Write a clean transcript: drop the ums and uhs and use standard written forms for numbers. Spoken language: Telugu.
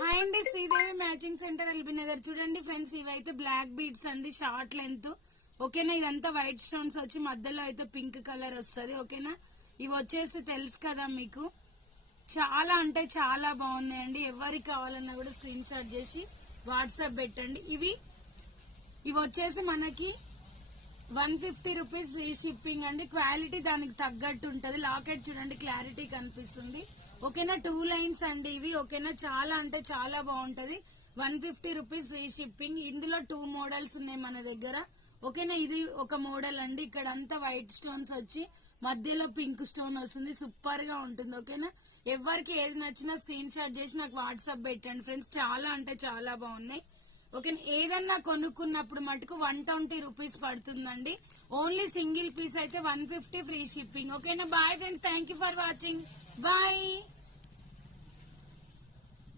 హాయ్ అండి, Sridevi matching centre LB Nagar. చూడండి ఫ్రెండ్స్, ఇవైతే బ్లాక్ బీడ్స్ అండి, షార్ట్ లెంత్. ఓకేనా, ఇదంతా వైట్ స్టోన్స్ వచ్చి మధ్యలో అయితే పింక్ కలర్ వస్తుంది. ఓకేనా, ఇవి వచ్చేసి తెలుసు కదా మీకు, చాలా అంటే చాలా బాగున్నాయండి. ఎవరికి కావాలన్నా కూడా స్క్రీన్ షాట్ చేసి వాట్సాప్ పెట్టండి. ఇవి వచ్చేసి మనకి 150 రూపీస్ ఫ్రీ షిప్పింగ్ అండి. క్వాలిటీ దానికి తగ్గట్టు ఉంటది. లాకెట్ చూడండి, క్లారిటీ కనిపిస్తుంది. ఓకేనా, 2 లైన్స్ అండి ఇవి. ఓకేనా, చాలా అంటే చాలా బాగుంటది. 150 రూపీస్ ఫ్రీ షిప్పింగ్. ఇందులో 2 మోడల్స్ ఉన్నాయి మన దగ్గర. ఓకేనా, ఇది ఒక మోడల్ అండి. ఇక్కడ అంతా వైట్ స్టోన్స్ వచ్చి మధ్యలో పింక్ స్టోన్ వస్తుంది. సూపర్ గా ఉంటుంది. ఓకేనా, ఎవరికి ఏది నచ్చినా స్క్రీన్ షాట్ చేసి నాకు వాట్సాప్ పెట్టండి ఫ్రెండ్స్. చాలా అంటే చాలా బాగున్నాయి. ఓకే, ఏదన్నా కొనుక్కున్నప్పుడు మటుకు 120 రూపీస్ పడుతుందండి. ఓన్లీ సింగిల్ పీస్ అయితే 150 ఫ్రీ షిప్పింగ్. ఓకేనా, bye friends, thank for watching. Bye.